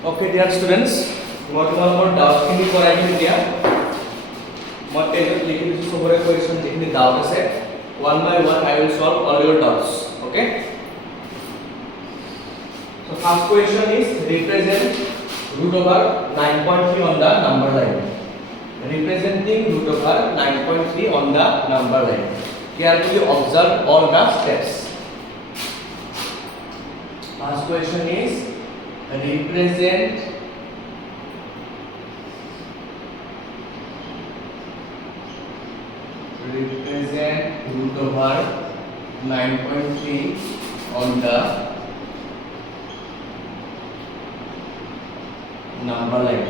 Okay, dear students, মই তোমালোকৰ ডাউটখিনি কৰাই দিম এতিয়া। মই টেবত লিখি দিছো সবৰে কোৱেশ্চন যিখিনি ডাউট আছে। One by one I will solve all your doubts. Okay? So first question is represent root over 9.3 on the number line. Representing root over 9.3 on the number line. Carefully observe all the steps. First question is represent root over 9.3 on the number line.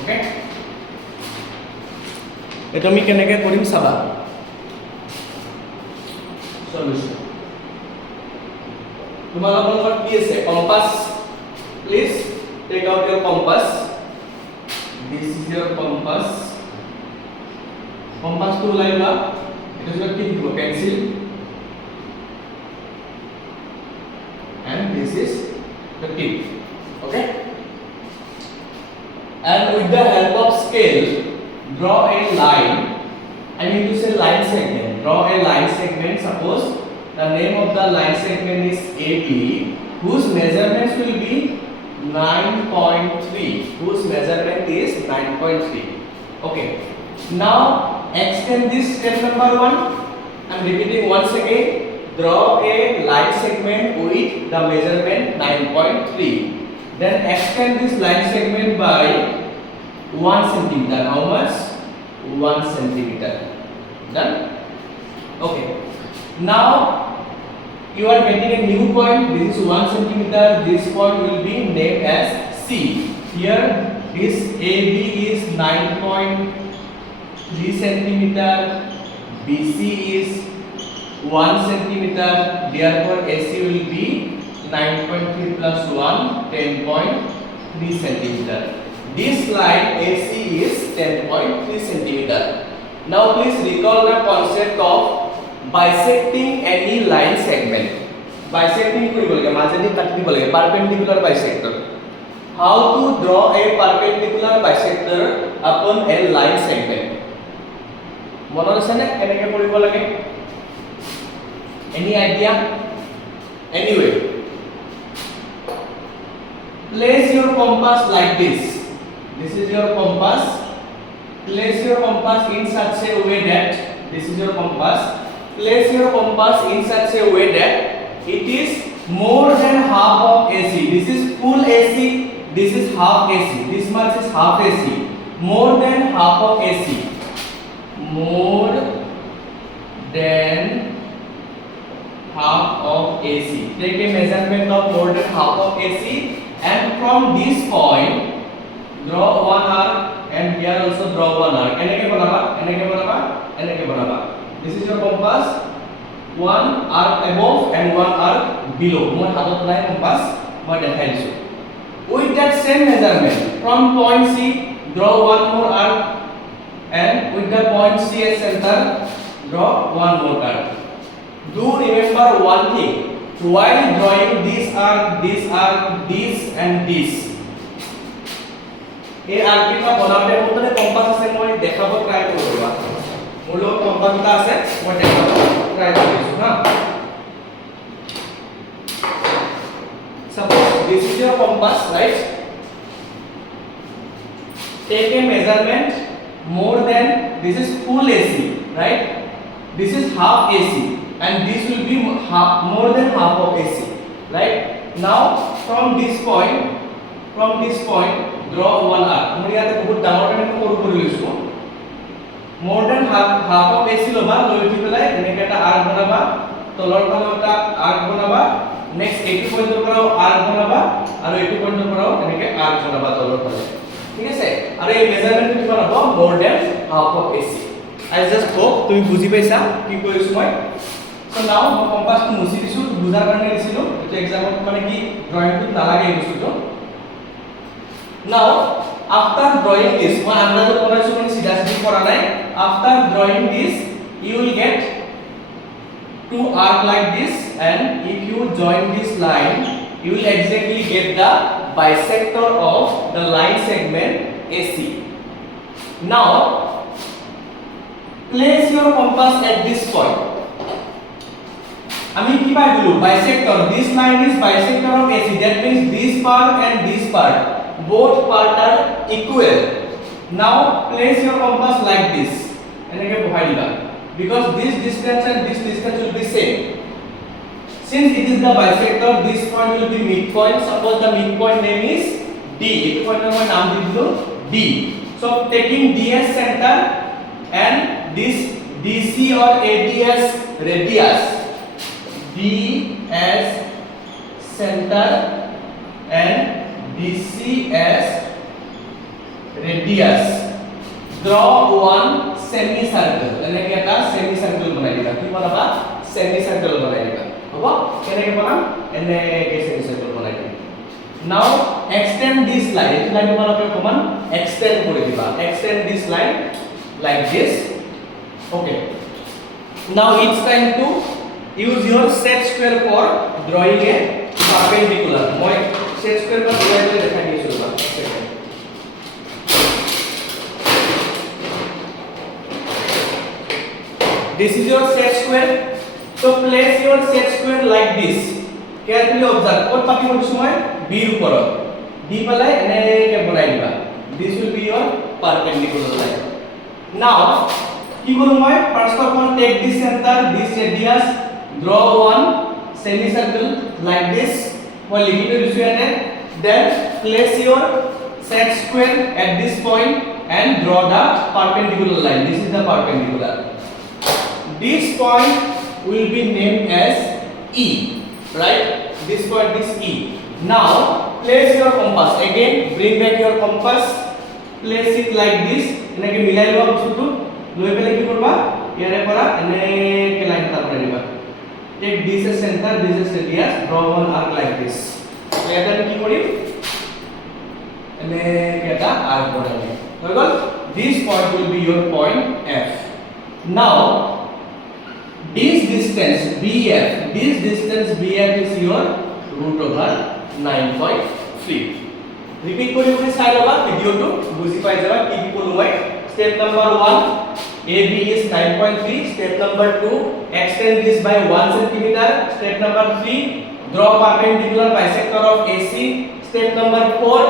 Okay? এটা আমি কেনেকৈ কৰিম চাবা। Solution তোমালোকৰ লগত কি আছে? Compass. Please take out your compass. This is your compass. Compass to ওলাই লোৱা। এটা যদি কি দিব? Pencil. And this is the tip. Okay? And with the help of scale, draw a line. I mean to say line segment. Draw a line segment. Suppose the name of the line segment is AB, whose measurements will be 9.3. Whose measurement is 9.3. Okay. Now extend this step number 1. I'm repeating once again. Draw a line segment with the measurement 9.3. Then extend this line segment by 1 centimeter. How much? 1 centimeter. Done? Okay. Now you are getting a new point. This is 1 centimeter. This point will be named as C. Here this AB is 9.3 centimeter. BC is 1 centimeter. Therefore AC will be 9.3 plus 1, 10.3 centimeter. This line AC is 10.3 centimeter. Now please recall the concept of bisecting any line segment. Bisecting কৰিব লাগে, মাজেদি কাটি দিব লাগে, perpendicular bisector. How to draw a perpendicular bisector upon a line segment? মনত আছে নে কেনেকৈ কৰিব লাগে? Any idea? Anyway, place your compass like this. This is your compass. Place your compass in such a way that this is your compass. Place your compass in such a way that it is more than half of AC. This is full AC. This is half AC. This much is half AC. More than half of AC. More than half of AC. Take a measurement of more than half of AC, and from this point draw one arc, and here also draw one arc. এনেকে বনাবা, এনেকে বনাবা, এনেকে বনাবা. This is your compass. One arc above and one arc below. মই হাতত নাই compass, মই দেখাই দিছো. With that same measurement, from point C draw one more arc, and with the point C as center draw one more arc. Do remember one thing, while drawing this arc, this and this, এই আৰ্কিটা বনাওঁতে মোৰ তাতে compass আছে, মই দেখাব try কৰিবা। মোৰ লগত কম্পাছ এটা আছে, মই দেখাব ট্ৰাই কৰিছো হা। Suppose this is your compass, right? Take a measurement more than, this is full AC, right? This is half AC. And this will be more than half of AC, right? Now from this point draw one arc. মই ইয়াতে বহুত ডাঙৰ কানে সৰু কৰি লৈছো। more than half of AC লবা, লৈ উঠি পেলাই এনেকৈ এটা আৰ্ক বনাবা, তলৰ ফালে এটা আৰ্ক বনাবা, নেক্সট এইটো পইণ্টৰ পৰাও আৰ্ক বনাবা, আৰু এইটো পইণ্টৰ পৰাও এনেকৈ আৰ্ক বনাবা তলৰ ফালে। ঠিক আছে? আৰু এই মেজাৰমেণ্টটো কিমান হ'ব? more than half of AC. I just hope তুমি বুজি পাইছা কি কৈছো মই। So now মই কম্পাসটো মুছি দিছো, বুজাৰ কাৰণে দিছিলো, এটা এক্সামত মানে কি ড্ৰয়িংটো নালাগে এই বস্তুটো। Now after drawing this, মই আন্দাজত বনাইছো মানে সিধা সিধি কৰা নাই। After drawing this, you will get two arc like this, and if you join this line, you will exactly get the bisector of the line segment AC. Now place your compass at this point. আমি কি পাই বলু bisector, this line is bisector of AC, that means this part and this part, both part are equal. Now place your compass like this, এনেকে বহাই দিবা, because this distance and this distance will be same. Since it is the bisector, this point will be midpoint. Suppose the midpoint name is D, etu point er moi naam di dilu D. So taking D as center and this DC or AD as radius, D as center and DC as radius, draw one semicircle. এনেকে এটা semicircle বনাই দিবা, কি বনাবা semicircle বনাই দিবা, হবো কেনেকে বনাম এনেকে semicircle বনাই দিবা. Now extend this line, এই লাইন তোমালোকে অকমান extend কৰি দিবা, extend this line like this. Okay, now it's time to use your set square for drawing a perpendicular. মই set square for drawing করে দেখাই দিয়েছো বা second. This is your set square. So place your set square like this. Carefully observe. What পাতি কৰিছো মই B ৰ ওপৰত D পালাই এনেকে বনাই দিবা. This will be your perpendicular line. Now কি করব মই first of all take this center, this radius, draw one semicircle like this. মই লিখি দিছো এনে. Then place your set square at this point and draw the perpendicular line. This is the perpendicular. This point will be named as E, right? This point is E. Now place your compass. Again bring back your compass, place it like this. এনেকে মিলাই লবা বস্তুটো, লৈ পেলে কি করবা ইয়াৰে পৰা এনেকে লাইন এটা বনাই দিবা. Take this as center, this as radius, draw one arc like this. তো এটা কি কৰিম এনেকে এটা arc বনাই দিম, হৈ গল. This point will be your point F. Now this distance BF is your root over 9.3. Repeat kori kori sai loba video to buji pai jaba ki ki kolu mai. Step number 1, AB is 9.3. Step number 2, extend this by 1 cm. Step number 3, draw perpendicular bisector of AC. Step number 4,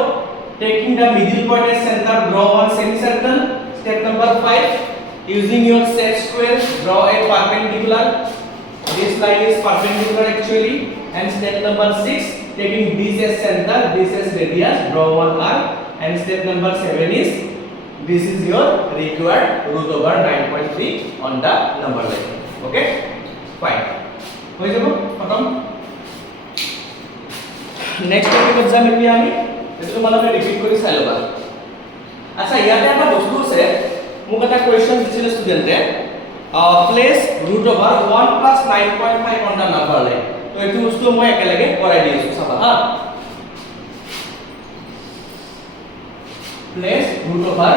taking the middle point as center, draw one semicircle. Step number 5, using your set square, draw a perpendicular. This line is perpendicular actually. And step number 6, taking this as center, this as radius, draw one arc. And step number 7 is this is your required root over 9.3 on the number line. Okay, fine. হৈ যাব খতম. Next টপিকত যাম এতিয়া আমি, এটো তোমালোকে repeat কৰি চাই লবা. আচ্ছা ইয়াতে এটা বস্তু আছে, মোক এটা কোৱেশ্চন দিছিল ষ্টুডেন্টে, place root over 1 plus 9.5 on the number line. তো এইটো বস্তু মই একেলগে কৰাই দিছো চাবা হা. Place root over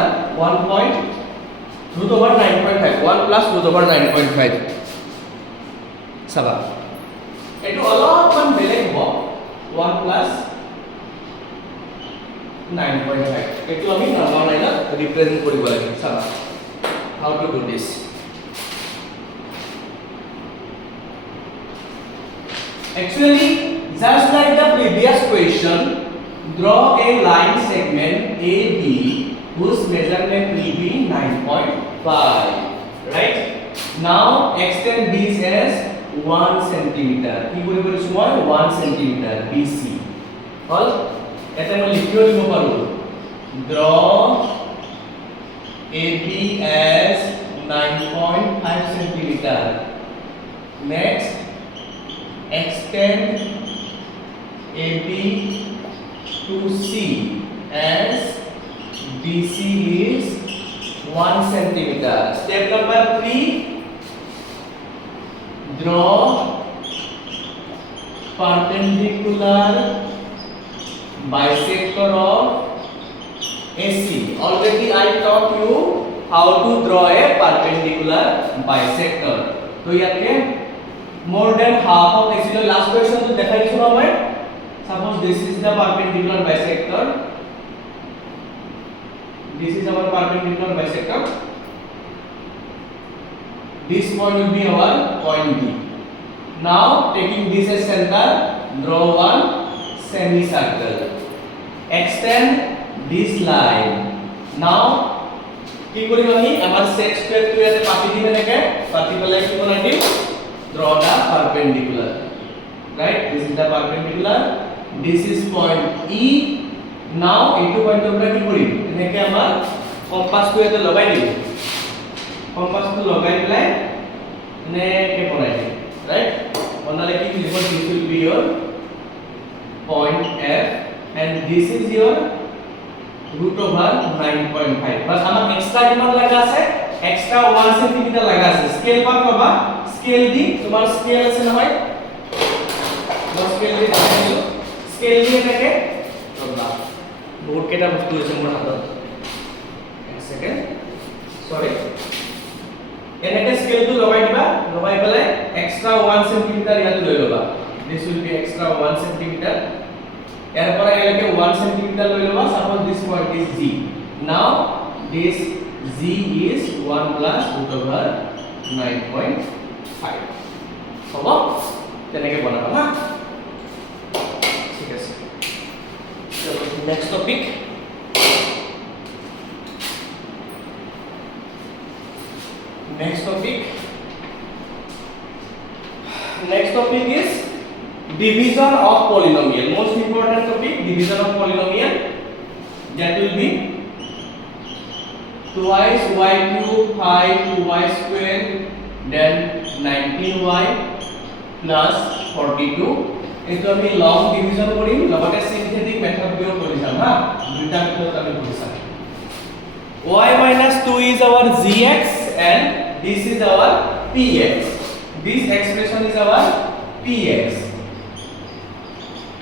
9.5, 1 plus root over 9.5. Saba. Etu অলপমান বেলেগ হ'ব, 1 plus 9.5. Etu আমি নৰ্মাল লাইনত ৰিপ্ৰেজেন্ট কৰিব লাগিব. Saba. How to do this? Actually, just like the previous question, draw a line segment AB whose measurement will be 9.5, right? Now extend this as 1 centimeter. কি কৰি কৰিছো মই 1 centimeter BC. হল এটা মই লিখিও দিব পাৰো, draw AB as 9.5 centimeter. Next extend AB to C as BC is 1 centimeter. Step number 3, draw perpendicular bisector of AC. Already I taught you how to draw a perpendicular bisector. So ইয়াতে more than half of AC last question to দেখাই দিছো মই. Suppose this is the perpendicular bisector. This is our perpendicular bisector. This point will be our point B. Now taking this as center, draw one semicircle. Extend this line. Now কি কৰিম আমি আমাৰ set স্কয়াৰটো ইয়াতে পাতি দিম এনেকে পাতি পেলাই কি বনাই দিম draw the perpendicular, right? This is the perpendicular, this is point E. Now এইটো পইণ্টৰ পৰা কি কৰিম এনেকে আমাৰ কম্পাসটো ইয়াতে লগাই দিম, কম্পাসটো লগাই পেলাই এনেকে বনাই দিম, right? বনালে কি লিখিব, this will be your point F and this is your root over 9.5. But আমাক এক্সট্রা কিমান লাগা আছে, এক্সট্রা 1 সেন্টিমিটার লাগা আছে। স্কেল পাক পাবা, স্কেল দি তোমার স্কেল আছে নহয়, মই স্কেল দি দেখাইছো, স্কেল দি এনেকে ৰবা বহুত কেটা বস্তু আছে মোৰ হাতত, এক সেকেন্ড সৰি, এনেকে স্কেলটো লগাই দিবা, লগাই পেলাই এক্সট্রা 1 সেন্টিমিটার ইয়াত লৈ লবা, this will be extra 1 centimetre, এরপর এলাকে 1 সেন্টিমিটার লৈ লবা, suppose this point is G. Now this G is 1 plus root over 9.5. হ'ব তেনেকে বনাবা না, ঠিক আছে। চলো next topic, next topic is division of polynomial. Most important topic, division of polynomial. That will be twice y cube 5y square then 19y plus 42. এটো আমি long division কৰিম, লগতে সিন্থেটিক মেথড বিও কৰি যাম হা, দুটা মেথড আমি কৰি যাম। y minus 2 is our gx and this is our px. This expression is our px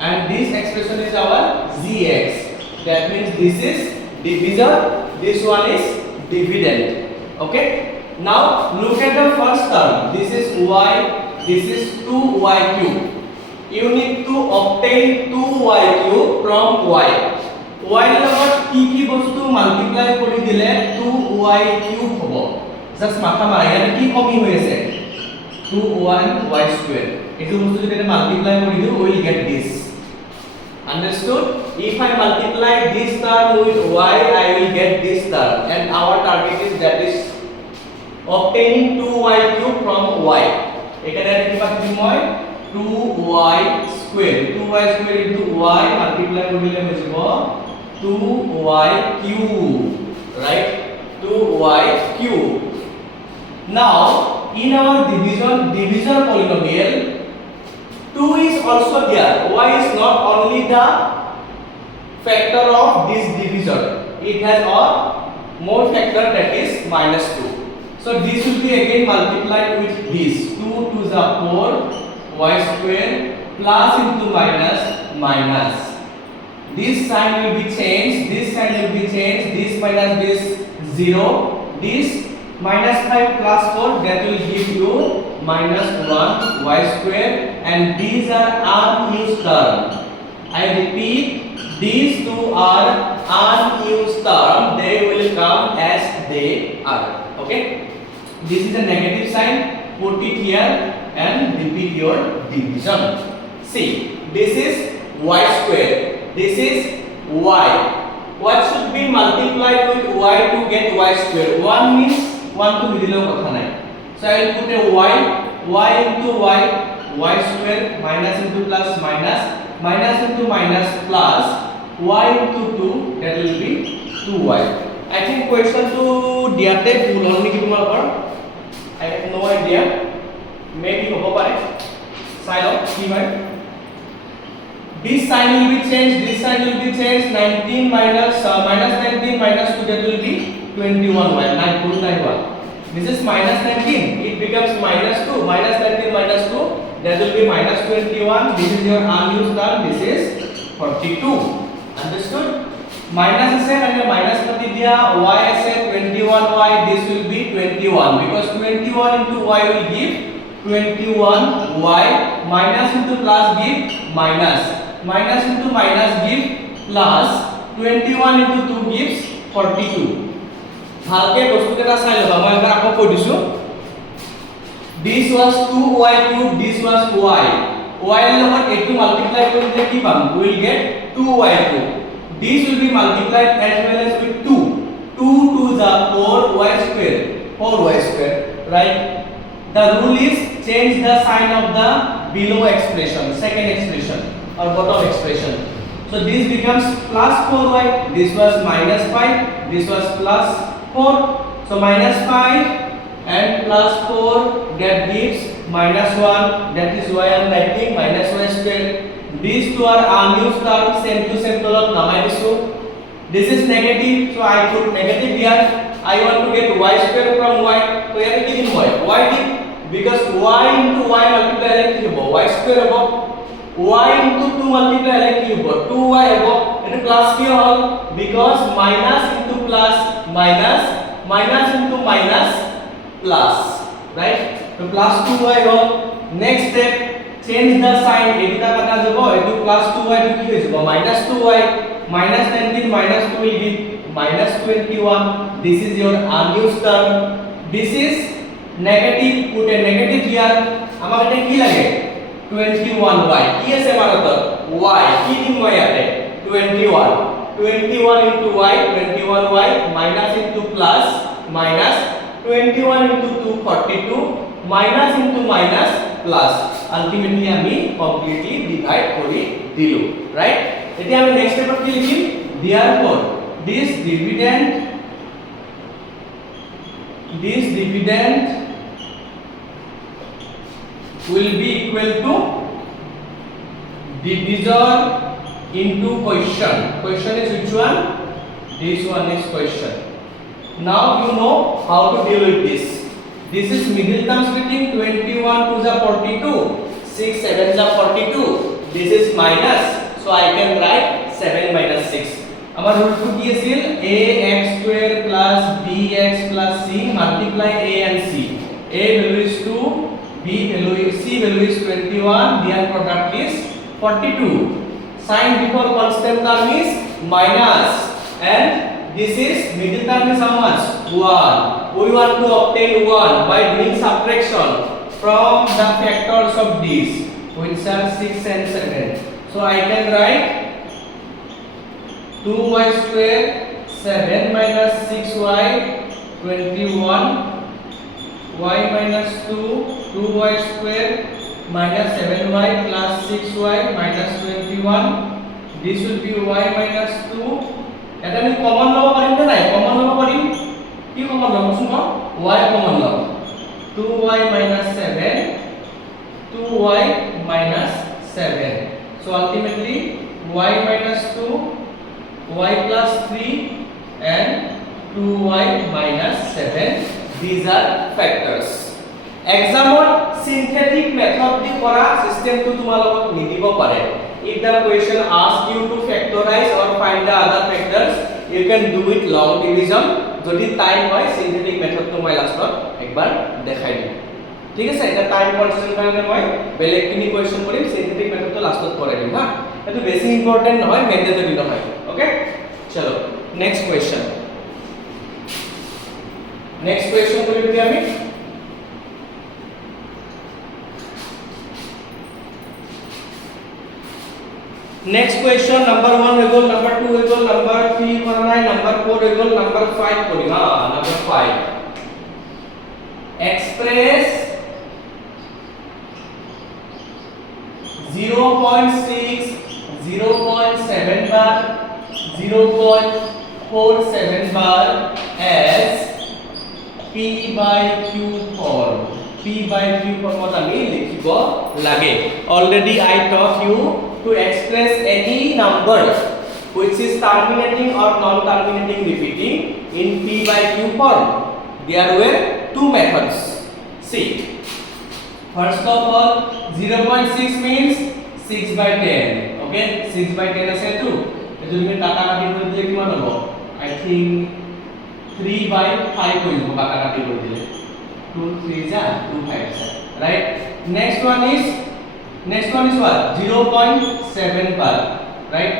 and this expression is our gx. That means this is divisor, this one is dividend. Okay, now look at the first term, this is y, this is 2y cube. You need to obtain 2y cube from y. y লগত কি বস্তু multiply কৰি দিলে 2y cube হ'ব, just মাথা মাৰা, ইয়াতে কি কমি হৈ আছে 2y square, এটো বস্তু যদি মাল্টিপ্লাই কৰি দিও we will get this. Understood? If I multiply this term with y, I will get this term, and our target is that is obtaining 2y cube from y. এখানে কি পাচ্ছি মই 2y square, 2y square into y multiply কৰিলে হৈ যাব 2y cube, right? 2y cube. Now in our division polynomial, 2 is also there. Y is not only the factor of this division, it has a more factor, that is minus 2. So this will be again multiplied with this 2 to the 4 y square plus into minus minus. This sign will be changed, this sign will be changed, this minus this 0, this minus 5 plus 4, that will give you minus 1 y square, and these are unused terms. I repeat, these two are unused terms, they will come as they are. Okay, this is a negative sign, put it here and repeat your division. See, this is y square, this is y. What should be multiplied with y to get y square? 1 means 1 to middle কথা নাই, so I will put a y into y square, minus into plus minus, minus into minus plus y into 2, that will be 2y. I think question to diate ভুল হল নেকি তোমালোকৰ, I have no idea, maybe হ'ব পাৰে, চাই লওক কি হয়। This sign will be changed, this sign will be changed, 19 minus 19 minus 2, that will be 21y, 9.91. This is minus 19, it becomes minus 2, minus 19 minus 2, that will be minus 21. This is your unused term, this is 42. Understood? Minus is and minus kati diya, y is 21y, this will be 21, because 21 into y will give 21y, minus into plus give minus. minus into minus give plus 21 into 2 gives 42 ভালকে বস্তু কেটা চাই লবা মই এবাৰ আকৌ কৈ দিছো this was 2y cube this was y y এর লগত একটু মাল্টিপ্লাই কৰিলে কি পাম we will get 2y cube this will be multiplied as well as with 2 2 to the 4y square 4y square right the rule is change the sign of the below expression second expression or bottom expression so this becomes plus 4y this was minus 5 this was plus 4 so minus 5 and plus 4 that gives minus 1 that is y I am writing minus y square these two are unused terms same to same tolot namai disu this is negative so I put negative here I want to get y square from y so here ki din y did because y into y multiply hole ki hobo y square hobo y into 2 multiply hole ki hobo 2y hobo etu plus ki hol because minus into plus minus minus into minus plus right so plus 2y hol next step change the sign eta kata jabo etu plus 2y etu ki hoy jabo minus 2y minus 19 minus 2 will give minus 21 this is your unused term this is negative put a negative here amar eta ki lage 21y ki ase marot y ki din y ate 21 into y 21y minus into plus minus 21 into 2 42 minus into minus plus ultimately আমি completely divide kori dilu right এটি আমি next স্টেপত কি লিখিম therefore this dividend will be equal to divisor into question is which one this one is question now you know how to deal with this is middle term splitting 21 to the 42 6 7 the 42 this is minus so I can write 7 minus 6 amar rule to ki asil ax square plus bx plus c multiply a and c a value is 2 b value is c value is 21 their product is 42 sign before constant term is minus and this is middle term is how much 1 we want to obtain 1 by doing subtraction from the factors of these which are 6 and 7 so I can write 2y square 7 minus 6y 21 y minus 2 2y square minus 7y plus 6y minus 21 this will be y minus 2 এটা আমি common লব পারিম না নাই common লব পারিম কি common লব শুনো y কমন লব 2y minus 7 2y minus 7 so ultimately y minus 2 y plus 3 and 2y minus 7 these are factors example synthetic method di kora system to tumalok nidibo pare if the question asks you to factorize or find the other factors you can do it long division jodi time hoy synthetic method to moi last ekbar dekhai di ঠিক আছে এটা time constant কারণে মই বেলেগ কিনি question কৰিম synthetic method তো লাষ্টত কৰাই দিম হা এটো বেছি ইম্পৰ্টেন্ট নহয় ম্যান্ডেটৰি নহয় ওকে চলো নেক্সট কোয়েশ্চন কৰিম কি আমি नेक्स्ट क्वेश्चन नंबर 1 হৈ গল नंबर 2 হৈ গল नंबर 3 কৰা নাই नंबर 4 হৈ গল number 5 Karim Ha number 5 express 0.6 0.7 bar 0.47 bar as p by q form p by q form আমি লিখিব লাগে already I taught you to express any number which is terminating or non-terminating repeating in p by q form. There were two methods. See, first of all, 0.6 means 6 by 10. Okay, 6 by 10 is 2. If you make kata kati kori dile kiman hobo? I think 3 by 5 kori hobo kata kati kori dile. 2 3 ja 2 5 ja. Right? Next one is Next one is what? 0.7 bar, right?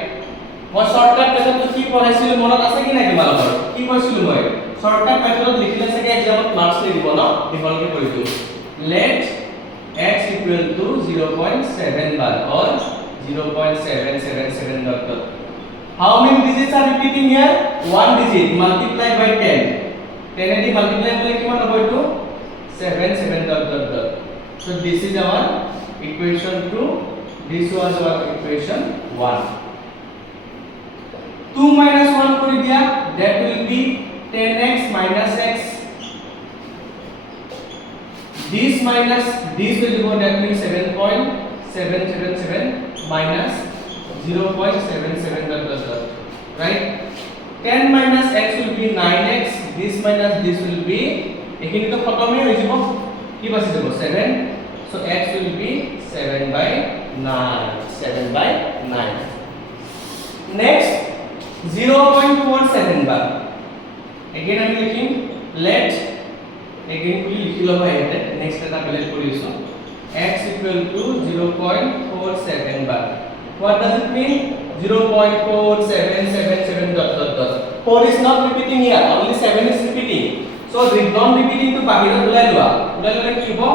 মই shortcut method কি পঢ়াইছিলো মনত আছে কি নাই তোমালোকৰ কি কৈছিলো মই শর্টকাট মেথডত লিখিলে চাগে এক্সামত মাৰ্কস দিব ন দিবলকে কৈছো let x equal to 0.7 bar or 0.777 dot dot. How many digits are repeating here? One digit multiplied by 10. 10 এদি multiply করলে কিমান হ'ব এটো 77 dot dot dot. So this is our equation 2. This was our equation 1. 2 minus 1 করে দিয়া that will be 10x minus x. This minus this will go that means 7.777 minus 0.77 dot dot dot, right? 10 minus x will be 9x. This minus this will be এখিনি তো খতমই হৈ যাব কি বাছি যাব 7. So x will be 7 by 9. 7 by 9. Next 0.47 bar. Again I am likhim let again kuli likhilo bhai ete next eta calculate koriso x equal to 0.47 bar. What does it mean? 0.4777 dot dot dot. 4 is not repeating here, only 7 is repeating. So non repeating to bahira ulai lole ki hobo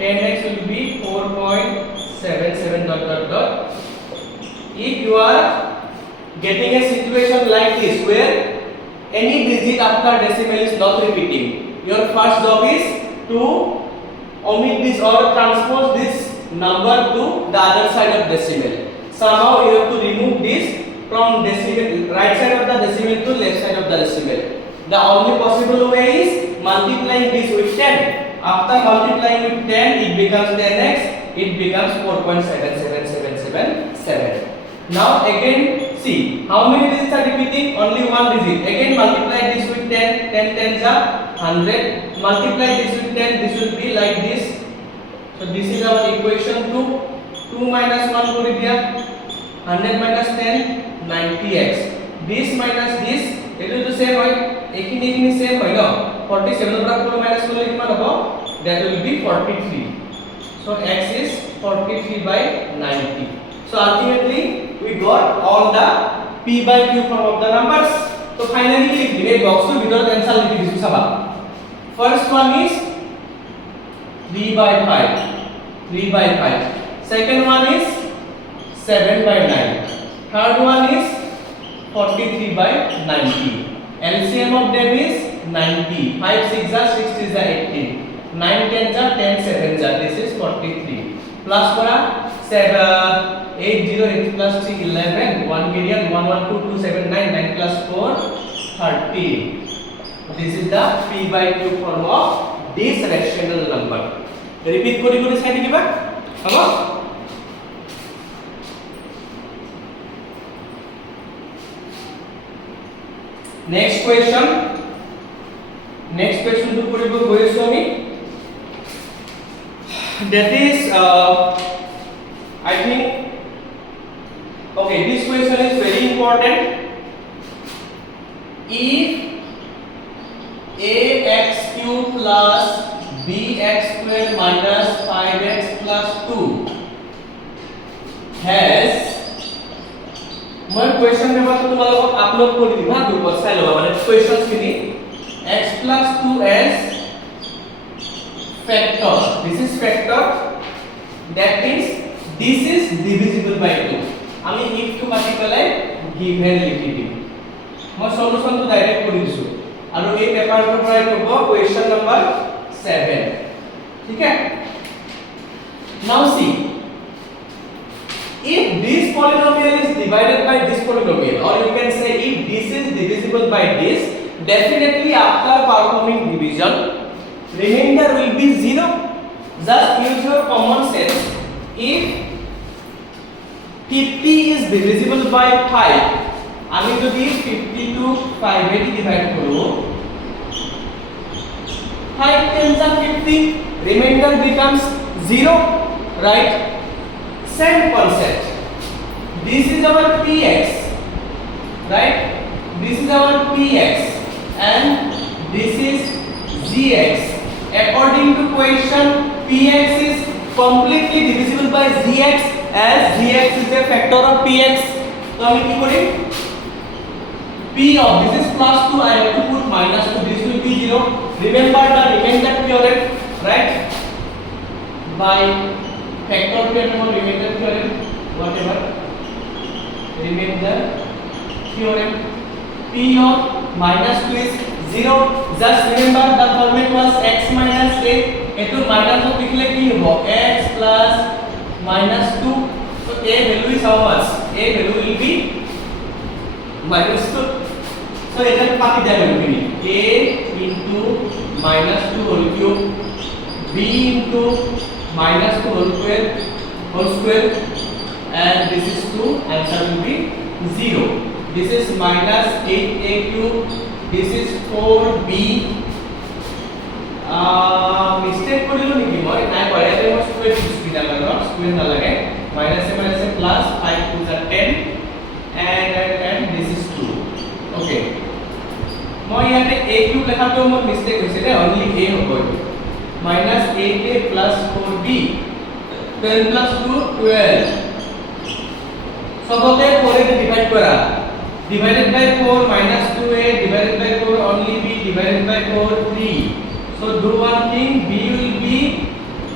10x will be 4.77 dot dot dot. If you are getting a situation like this where any digit after decimal is not repeating, your first job is to omit this or transpose this number to the other side of decimal. Somehow you have to remove this from decimal right side of the decimal to left side of the decimal. The only possible way is multiplying this with 10. After multiplying with 10 it becomes 10x, it becomes 4.77777. Now again see how many digits are repeating? Only one digit. Again multiply this with 10. 10 tens are 100. Multiply this with 10. This will be like this. So this is our equation 2. 2 minus 1 kori diya 100 minus 10 90x. This minus this it is the same hoy ekini same hoy no 47 পৰা 4 minus করলে কিমান হ'ব that will be 43. So x is 43 by 90. So ultimately we got all the p by q form of the numbers. So finally কি লিখবি এই বক্সৰ ভিতৰত answer লিখি দিছো চাবা. First one is 3 by 5. 3 by 5. Second one is 7 by 9. Third one is 43 by 90. LCM of them is 90. 5 6 are 6 is 18. 9 10 are 10 7 are this is 43. Plus kora 7 8 0 8 plus 3 11 1 million 1 1 2 2 7 9 9 plus 4 30. This is the p by q form of this rational number. Repeat kori kori sai dikiba habo. Next question to poribo goisu ami that is I think okay this question is very important. If ax cube plus bx square minus 5x plus 2 has মই question paper to তোমালোকক upload কৰি দিম হা গ্ৰুপত চাই লবা মানে questions খিনি x plus 2 as factor. This is factor, that means this is divisible by 2. আমি if to কাটি পেলাই given লিখি দিম মই সলিউশন তো ডাইরেক্ট কৰি দিছো আৰু এই পেপাৰটোৰ পৰাই কৰিব question number 7 ঠিক আছে. Now see if this polynomial is divided by this polynomial or you can say if this is divisible by this, definitely after performing division remainder will be 0. Just use your common sense. If 50 is divisible by 5 আমি যদি 50 to 5 A divide করব 5 10 are 50 remainder becomes 0, right? Same concept. This is our px, right? This is our px and this is gx. According to question px is completely divisible by gx as gx is a factor of px. So আমি কি করি p of this is plus 2, I have to put minus 2, this will be 0. Remember the remainder theorem, right? By factor theorem or remainder theorem, whatever, remainder theorem, p of minus 2 is 0. Just remember the format was x minus a. Eto minus of लिखले की हो x plus minus 2. So a value is how much? A value will be minus 2. So এটা পাতি দেয়া হলো কি a into minus 2 whole cube, b into minus 2 whole square, and this is 2, answer will be 0. This is minus 8a cube, this is 4b. Mistake করিলো নেকি মই নাই কৰে এতে মই স্কয়ার স্পিড লাগা স্কয়ার না লাগে minus a plus 5 to the 10 and this is 2. Okay, মই ইয়াতে a cube লেখাটো মোৰ মিস্টেক হৈছে নে only a হ'ব minus 8a plus 4b 10 plus 2 12 সবকে 4 এ ডিভাইড করা divided by 4 minus 2a divided by 4 only b divided by 4 3. So do one thing, b will be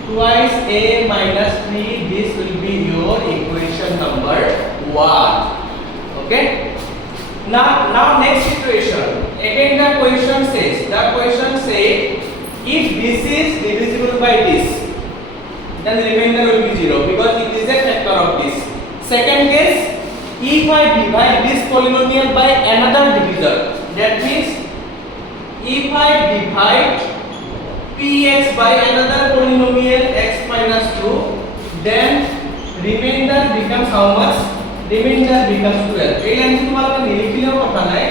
twice a minus 3. This will be your equation number 1. Okay, now next situation. Again the question says if this is divisible by this, then the remainder will be 0 because it is a factor of this. Second case, if I divide this polynomial by another divisor, that means if I divide px by another polynomial x minus 2, then remainder becomes how much? Remainder becomes 12. এই লাইনটো তোমালোকে নিলিখিলেও কথা নাই,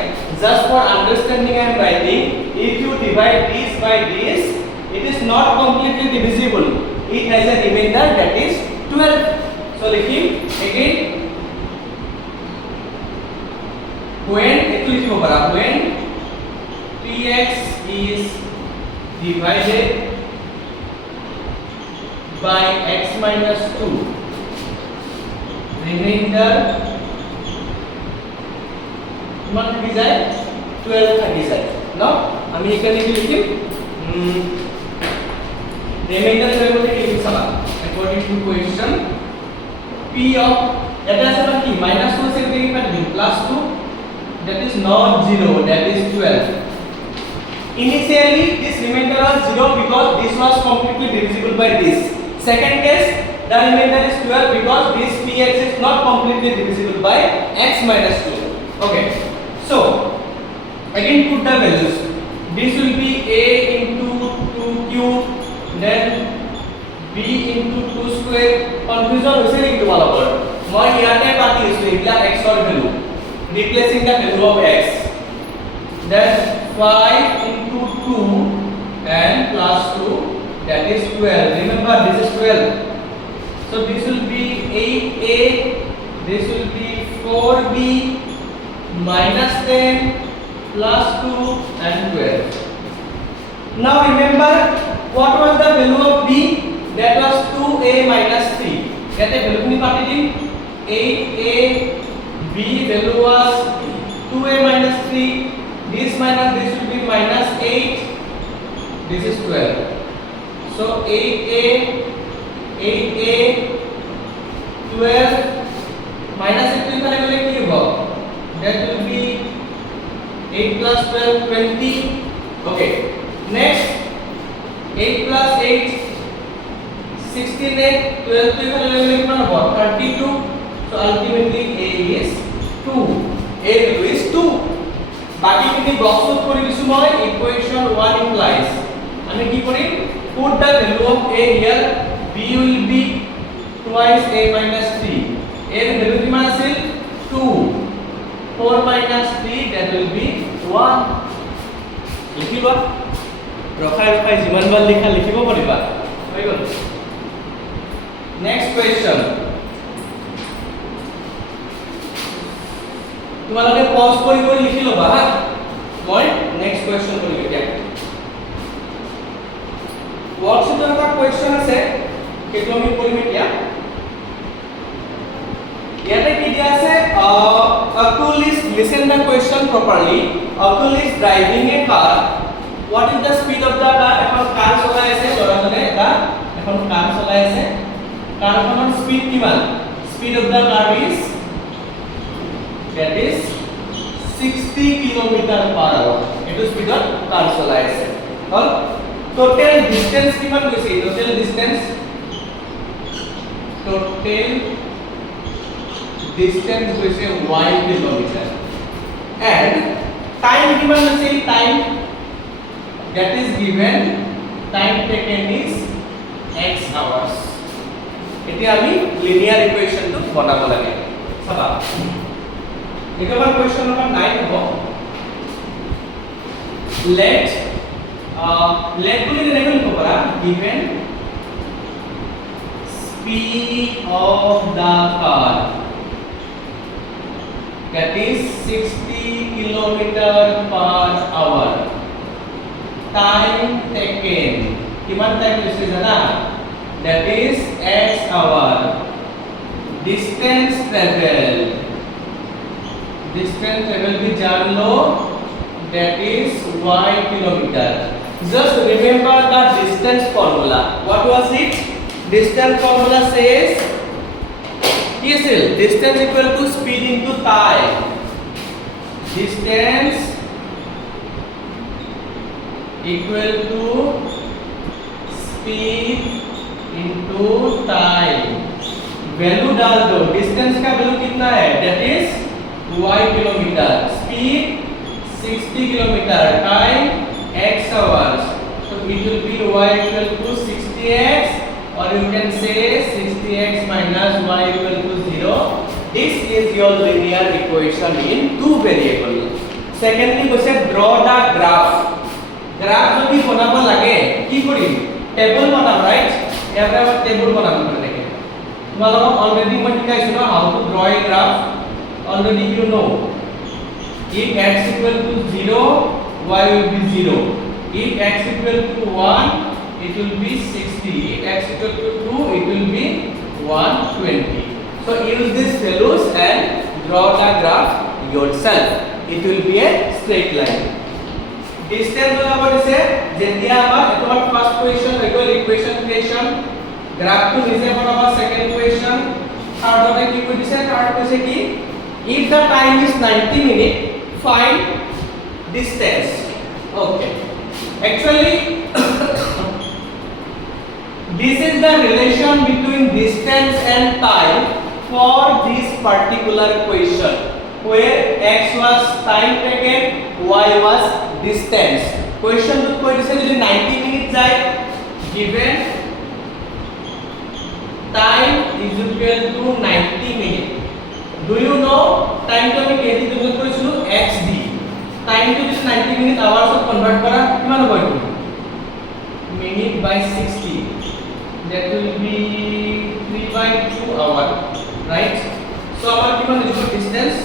just for understanding I am writing. If you divide this by this, it is not completely divisible, it has a remainder that is 12. So লিখিম again, when etu likhibo para when px is divided by x minus 2, remainder কিমান থাকি যায় 12 থাকি যায় ন আমি এখানে কি লিখিম remainder এর মধ্যে কি লিখি সালা according to question p of এটা আছে কি minus 2 से কি পাবি plus 2, that is not 0, that is 12. Initially this remainder was 0 because this was completely divisible by this. Second case, the remainder is 12 because this px is not completely divisible by x minus 2. Okay, so again put the values. This will be a into 2 cube, then b into 2 square. Confusion hoise neki tomaloকৰ মই ইয়াতে পাতি আছো এইলা x or value, replacing the value of x, then 5 into 2 and plus 2, that is 12. Remember this is 12. So this will be 8a, this will be 4b minus 10 plus 2 and 12. Now remember what was the value of b? That was 2a minus 3. Yate value ni pati din 8a, b value was 2a minus 3. This minus this will be minus 8. This is 12. So 8a 12 minus 8 এখানে গলে কি হবে? That will be 8 plus 12 20. Okay. Next 8 plus 8 16 8 12 এখানে গলে কিমান হবে? 32. So ultimately a is 2. A value is 2. বাকি কি বক্স আউট কৰি দিছো মই ইকুয়েশন 1 implies আমি কি কৰিম put the value of a here, b will be twice a minus 3, a এর ভ্যালু কিমান আছিল 2, 4 minus 3 that will be 1 লিখিবা ৰখাই ৰখাই যিমান বাৰ লিখা লিখিব পাৰিবা হৈ গল নেক্সট কোৱেশ্চন তোমালোকে পজ কৰি কৰি লিখি লবা হা মই নেক্সট কোৱেশ্চন কৰিম এতিয়া ওয়ার্কশিটৰ এটা কোৱেশ্চন আছে সেইটো আমি কৰিম এতিয়া ইয়াতে কি দিয়া আছে Atul is listen the question properly Atul is driving a car what is the speed of the car এখন কাৰ চলাই আছে লৰাজনে এটা এখন কাৰ চলাই আছে কাৰখনৰ স্পীড কিমান speed of the car is that is 60 km/h এটো স্পীডত কাৰ চলাই আছে হল total distance কিমান কৈছে total distance কৈছে 1 kilometer and time কিমান কৈছে time that is given time taken is x hours এতিয়া আমি লিনিয়াৰ ইকুৱেশনটো বনাব লাগে চাবা এটা আমাৰ কোৱেশ্চন নম্বৰ 9 হ'ব let বুলি কেনেকৈ লিখিব পাৰা given speed of the car that is 60 km/h time taken কিমান টাইম লৈছে জানা that is x hour distance travel भी जान लो that is y kilometer just remember the distance formula what was it distance formula says ESL distance equal to speed into time distance equal to speed into time value डाल दो distance का value कितना है that is y kilometre speed 60 kilometre time x hours so it will be y equal to 60x or you can say 60x minus y equal to 0 this is your linear equation in two variable secondly we say draw the graph graph যদি বনাব লাগে কি কৰিম table বনাম right এবারে আমরা table বনাম মানে তোমালোকক অলরেডি মই শিকাইছো না how to draw a graph already you know if x equal to 0 y will be 0 if x equal to 1 it will be 60 if x equal to 2 it will be 120 so use these values and draw the graph yourself it will be a straight line distance বরাবর আছে যেতিয়া আমাৰ এটা first question equal equation creation graph to নিজে বনাবা second question third order কি কই দিছে থার্ড কইছে কি if the time is 90 minutes find distance okay actually this is the relation between distance and time for this particular question where x was time taken y was distance question to koi dise jodi 90 minutes jay given time is equal to 90 minutes do you know time to আমি কেদি যোগ কৰিছিলো xd time to this 90 minutes hours of convert kora kiman hobo etu minute by 60 that will be 3/2 hour right so our kiman is distance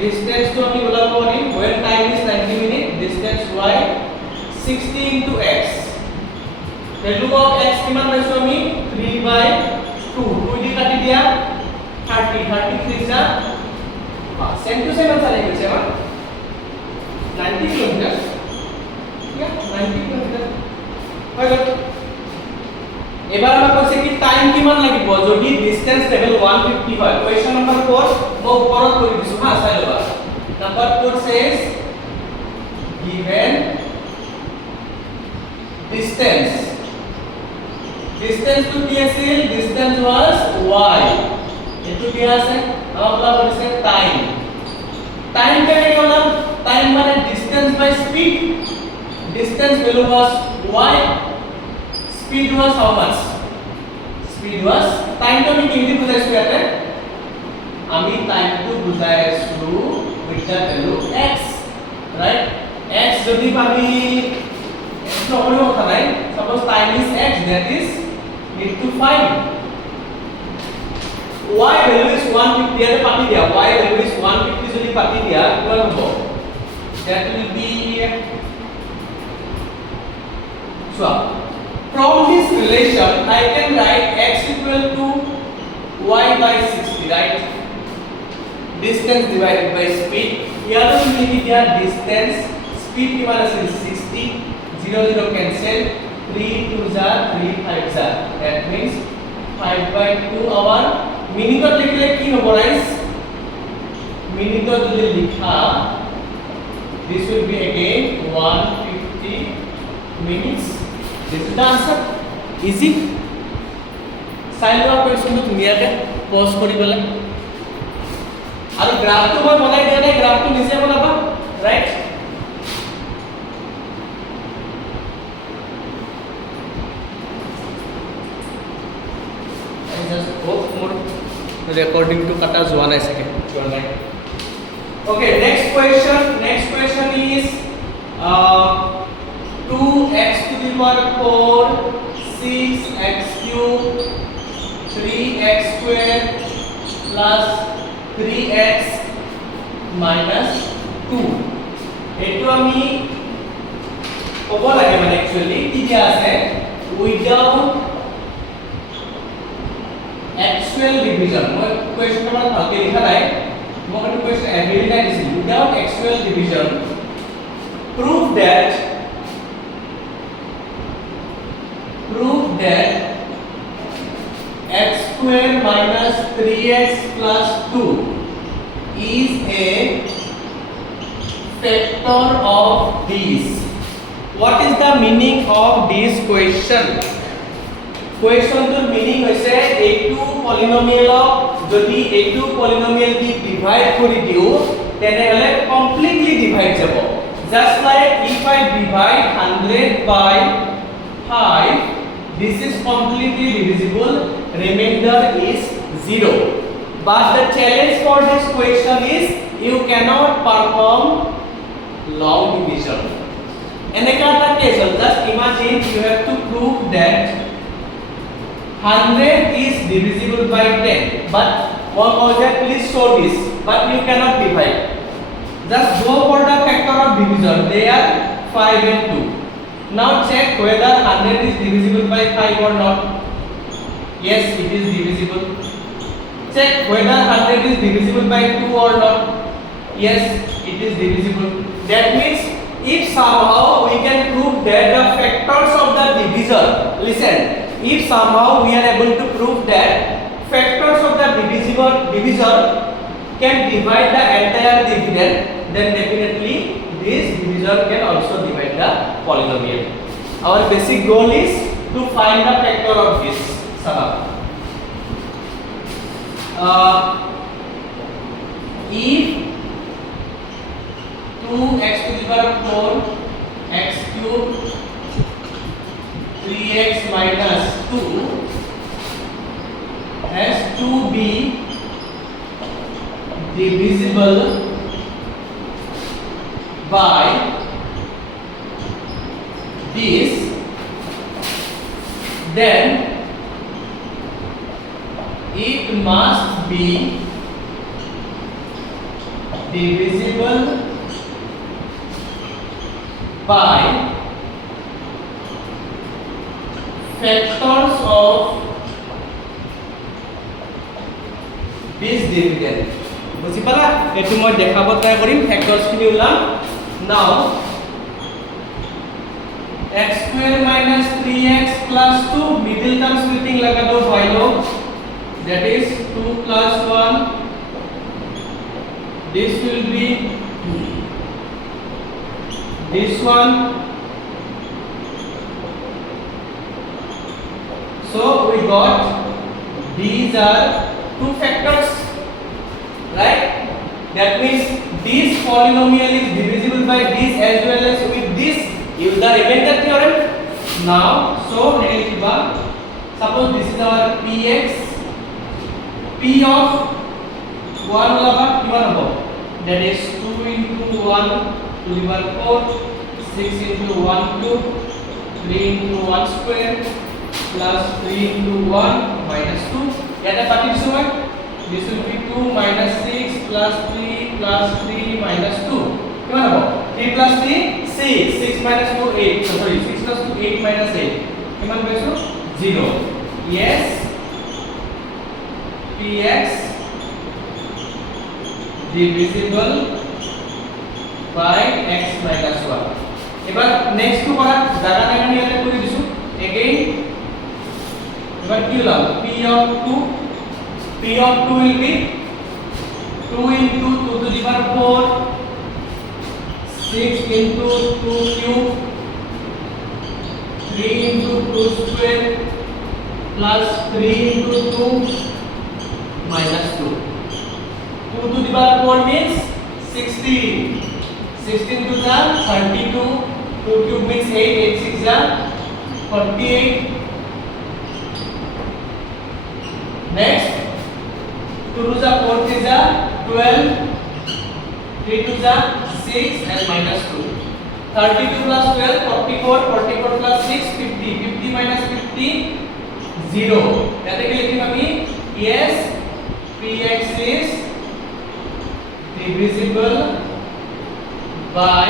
distance to আমি বলা পারি when time is 90 minutes distance y 60 into x value of x কিমান পাইছো আমি 3/2 2 দি কাটি দিয়া 30 33 जा same to same answer आएगा से 90 किलोमीटर ठीक है 90 किलोमीटर হৈ গ'ল এবাৰ আমরা কৈছে কি টাইম কিমান লাগিব যদি ডিসটেন্স লেভেল 150 হয় কোয়েশ্চন নাম্বার 4 মই ওপৰত কৰি দিছো হা চাই লবা number 4 says given distance to কি আছিল distance was y এটো কি আছে আমরা বলছে টাইম টাইম কেনে করলাম টাইম মানে distance by speed distance value was y speed was how much speed was time to আমি কি বুঝাইছো ইয়াতে আমি টাইম টু বুঝাইছো with the value x right x যদি আমি নকৰো কথা নাই suppose time is x that is need to find y value is 150 ইয়াতে পাতি দিয়া y value is 150 যদি পাতি দিয়া কিমান হ'ব that will be so from this relation, I can write x equal to y by 60, right? Distance divided by speed. Here we will give the distance. Speed given as 60. 0 0 cancel. 3 2s are 3 5s are. That means 5 by 2 hour. Minute लिखले की होगा guys? Minute जो लिखा, this will be again 150 minutes. This is the answer. Easy. Side of question to धुनिया के pause करी बोले. और graph तो मैं बनाई दिया नहीं, ग्राफ तो नीचे बनाबा, right? I just hope more recording to kata जुआ नहीं सके, जुआ नहीं. Okay, next question is 2x to the power 4, 6x cube, 3x square plus 3x minus 2. एटो आमी कब लगे माने एक्चुअली কি দিয়া আছে উইদাউট एक्चुअल डिवीजन মই কোয়েশ্চন নাম্বার ভালকে লিখা নাই মই কিন্তু কোয়েশ্চন এভরি টাইম দিছিল without actual division prove that x square minus 3x plus 2 is a factor of this. What is the meaning of this question? Question to meaning hoise a2 polynomial jodi a2 polynomial di divide kori diu tene hole completely divide jabo. Just like if I divide 100 by 5, this is completely divisible, remainder is 0. But the challenge for this question is you cannot perform long division. Eneka ta case, just imagine you have to prove that 100 is divisible by 10, but one object please show this, but you cannot divide. Just go for the factor of division, they are 5 and 2. Now check whether 100 is divisible by 5 or not. Yes, it is divisible. Check whether 100 is divisible by 2 or not. Yes, it is divisible. That means if somehow we can prove that the factors of the divisor, listen, if somehow we are able to prove that factors of the divisor can divide the entire dividend, then definitely this divisor can also divide the polynomial. Our basic goal is to find the factor of this. If 2x to the power 4 x cube 3x minus 2 has to be divisible by this, then it must be divisible by factors of this dividend. বুঝি পালা এটু মই দেখাব try কৰিম factors খিনি উলাম নাও x square minus 3x plus 2 middle term splitting लगा दो भाई लोग that is 2 plus 1 this will be this one. So we got these are two factors, right? That means this polynomial is divisible by this as well as with this. Use the remainder theorem. Now, so suppose this is our px, p of 1 that is 2 into 1 to the power 4, 6 into 1 cube, 3 into 1 square plus 3 into 1 minus 2. Get a partition. This will be 2 minus 6 plus 3 plus 3 minus 2. 3 plus 3 6 minus 2 8. So sorry, 6 plus 2 8 minus 8. 0. Yes, px divisible by x minus 1. এবার next two করা জায়গা নাই আমি এটা করে দিছো again এবার কি হলো p of 2 will be 2 into 2 to the power 4 6 into 2 cube 3 into 2 square plus 3 into 2 minus 2 2 to the power 4 means 16 16 to the 32 2 cube means 8 8 6 the 48 next 2 to the 4 is the 12 3 to the 6 and minus 2 32 plus 12 44 44 plus 6 50 50 minus 50 0 याते के लिखी mummy yes px is divisible by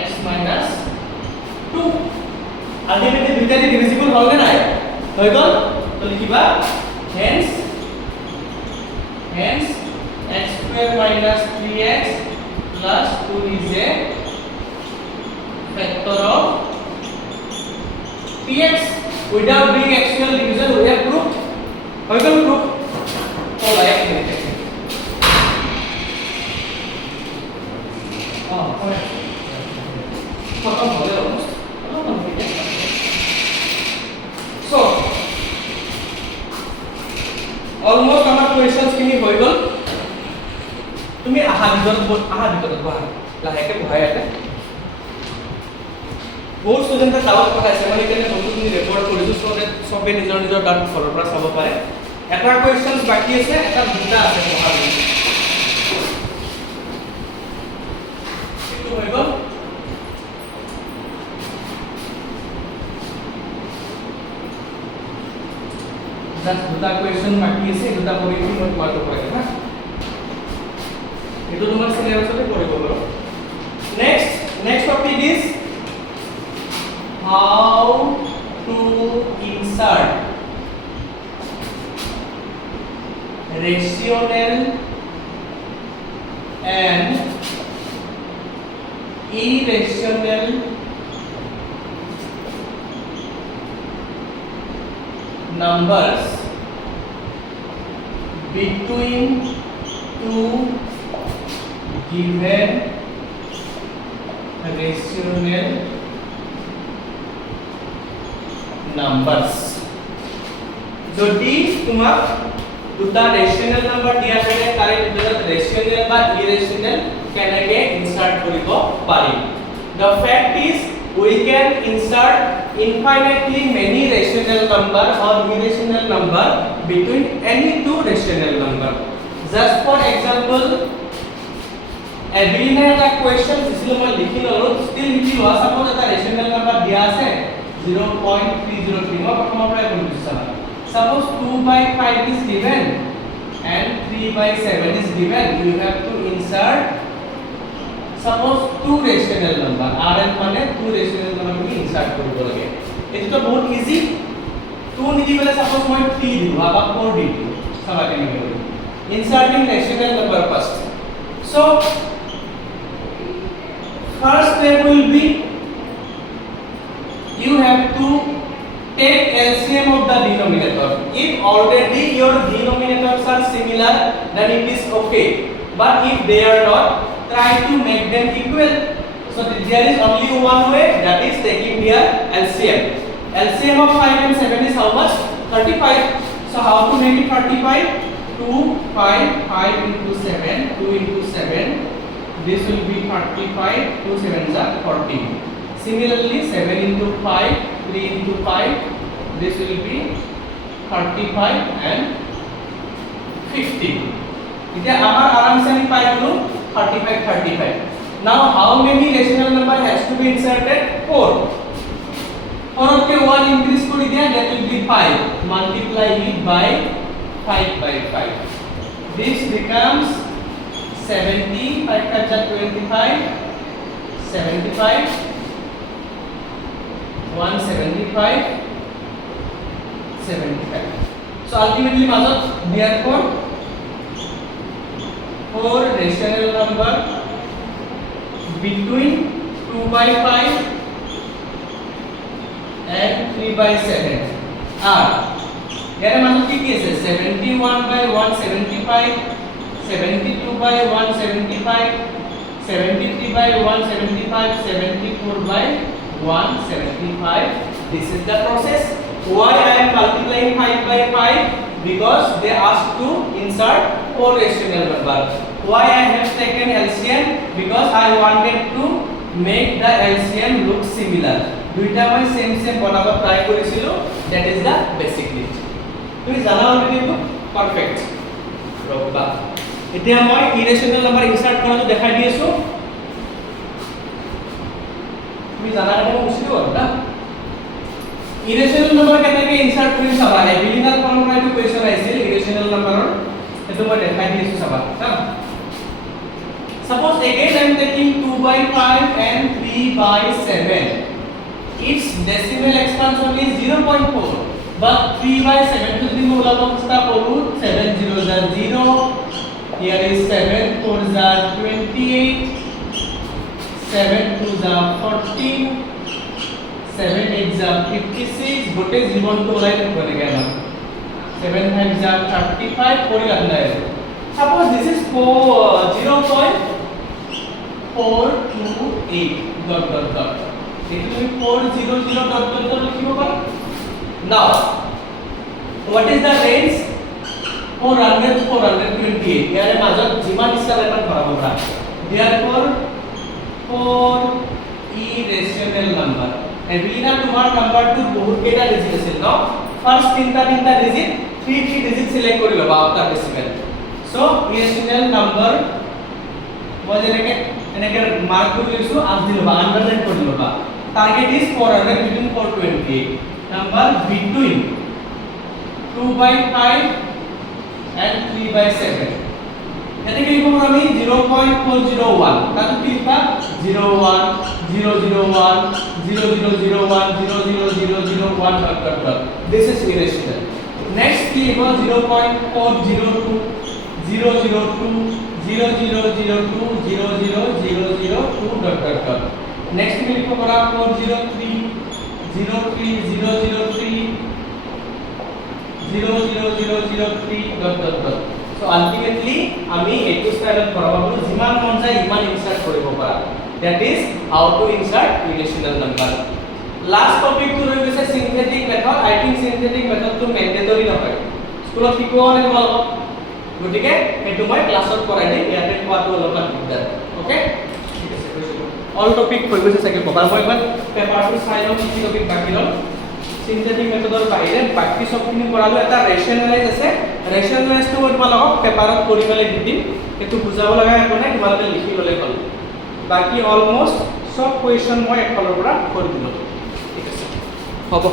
x minus 2 ultimately दुटा divisible होगा ना हो गल तो लिखिबा hence x square minus 3x plus 2 is a factor of px without doing actual division we have proved हो गल proof तो लाइक करते हैं हां खत्म हो गया ऑलमोस्ट सो অলমোস্ট আমার কোয়েশ্চনস খিনি হৈ গল তুমি আহা ভিতৰত বহা লাহেকে বহাই আছে বহুত ষ্টুডেণ্টে ডাউট কৰাইছে মানে কেনে বস্তুখিনি ৰেকৰ্ড কৰিছো সবে নিজৰ নিজৰ ডাউট ফলৰ পৰা চাব পাৰে এটা কোয়েশ্চনস বাকি আছে এটা দুটা আছে পঢ়াবলৈ এইটো হৈ গল জাস্ট দুটা কোয়েশ্চন বাকি আছে দুটা কৰি কি মই কোৱাটো কৰে না এটো তোমাৰ সিলেবাসতে পঢ়িব বাৰু next topic is how to insert rational and irrational numbers between two given rational numbers যদি তোমাক দুটা ৰেশনাল নাম্বার দিয়া থাকে তাৰে ভিতৰত ৰেশনাল বা ইৰেশনাল কেনেকৈ ইনসার্ট কৰিব পাৰি the fact is we can insert infinitely many rational number or irrational number between any two rational number just for example Evelyn had a question जिसमें मैं लिखी ललो still लिखी लो suppose এটা rational number दिया আছে 0.303 मैं प्रथम प्राय बोलूँ suppose 2/5 is given and 3/7 is given you have to insert suppose two rational number rn মানে two rational number তুমি insert কৰিব লাগে এটো তো বহুত ইজি 2 নিদি বলে suppose মই 3 দিও বা 4 দিও সবা কেনে কৰিব inserting rational number first so first step will be you have to take LCM of the denominator if already your denominators are similar then it is okay but if they are not try to make them equal so there is only one way that is taking their LCM LCM of 5 and 7 is how much 35 so how to make it 35 2 5 into 7 2 into 7 this will be 35 2 7s are 40 similarly 7 into 5 3 into 5 this will be 35 and 50 এতিয়া আমাৰ আৰামসে আমি পাই গলো 35 now how many rational number has to be inserted 4 4 के 1 increase कर दिया that will be 5 multiply it by 5/5 this becomes 70 5 5 25 75 175 75. So ultimately মাজত therefore 4 rational number between 2/5 and 3/7 are ইয়াৰ মাজত কি আছে 71/175 72/175 73/175 74/175. This is the process. Why I am multiplying 5/5? Because they asked to insert 4 rational number. Why I have taken LCM? Because I wanted to make the LCM look similar. দুইটা মই same বনাব try কৰিছিলো. That is the basic need. তুমি জানা already এইটো perfect ৰবা এতিয়া মই ইৰেশনাল নাম্বাৰ ইনসার্ট কৰাটো দেখাই দি আছো তুমি জানা এটা মই বুঝিলো না ইৰেশনাল নাম্বাৰ কেনেকৈ ইনসার্ট কৰিম চাবা এবিলিনাৰ ফৰ্মৰ পৰা এইটো কোৱেশ্চন আহিছিল ইৰেশনাল নাম্বাৰৰ এটো মই দেখাই দি আছো চাবা হা suppose again I am taking 2/5 and 3/7 its decimal expansion is 0.4 but 3/7 to the molar consta poru 7 0s are 0 here is 7 4s are 28 7 2s are 14 7 8s are 56 gote जीवन to line kore gela 7 5s are 35 kori lagna hai suppose this is 0.428 dot dot dot if you 400 dot dot dot likhibo par now what is the range 400 428 ইয়াৰে মাজত যিমান ইচ্ছা এটা ধৰাব পৰা therefore 4 irrational number এবিলিনা তোমাৰ নাম্বাৰটো বহুত কেইটা ডিজিট আছিল ন ফাৰ্স্ট তিনটা ডিজিট 3 ডিজিট সিলেক্ট কৰি লবা after decimal so irrational number মই যেনেকৈ এনেকৈ মাৰ্ক কৰি লৈছো আজ দি লবা আন্ডাৰলাইন কৰি লবা target is 400 between 428 number between 2/5 and 3/7 এটাকে লিখব আমি 0.401 তাহলে কি লিখবা 01 001 0001 00001 dot this is irrational next কি লিখব 0.402 002 0002 0002 dot next কি লিখব আমরা 403 03 003 00003 dot so ultimately আমি এটো স্টাইলত কৰাব যিমান মন যায় ইমান ইনসার্ট কৰিব পাৰা that is how to insert irrational number last topic to ৰৈ গৈছে synthetic method I think synthetic method to mandatory নহয় স্কুলত শিকোৱা নাই তোমালোকক গতিকে এটো মই ক্লাছত কৰাই দিম ইয়াতে কোৱাটো অলপমান দিগদাৰ ওকে ঠিক আছে অল টপিক হৈ গৈছে চাগে কভাৰ মই ইমান পেপাৰটো চাই লওঁ কি টপিক বাকি লম সিনথেটিক মেথডৰ বাহিৰে বাকি সবখিনি কৰালো এটা ৰেশনালাইজ আছে ৰেশনালাইজটো মই তোমালোকক পেপাৰত কৰি পেলাই দি দিম এটো বুজাব লগা একো নাই তোমালোকে লিখি ললে হ'ল বাকি অলমোস্ট সব কোৱেশ্চন মই একফালৰ পৰা কৰি দিলো ঠিক আছে হ'ব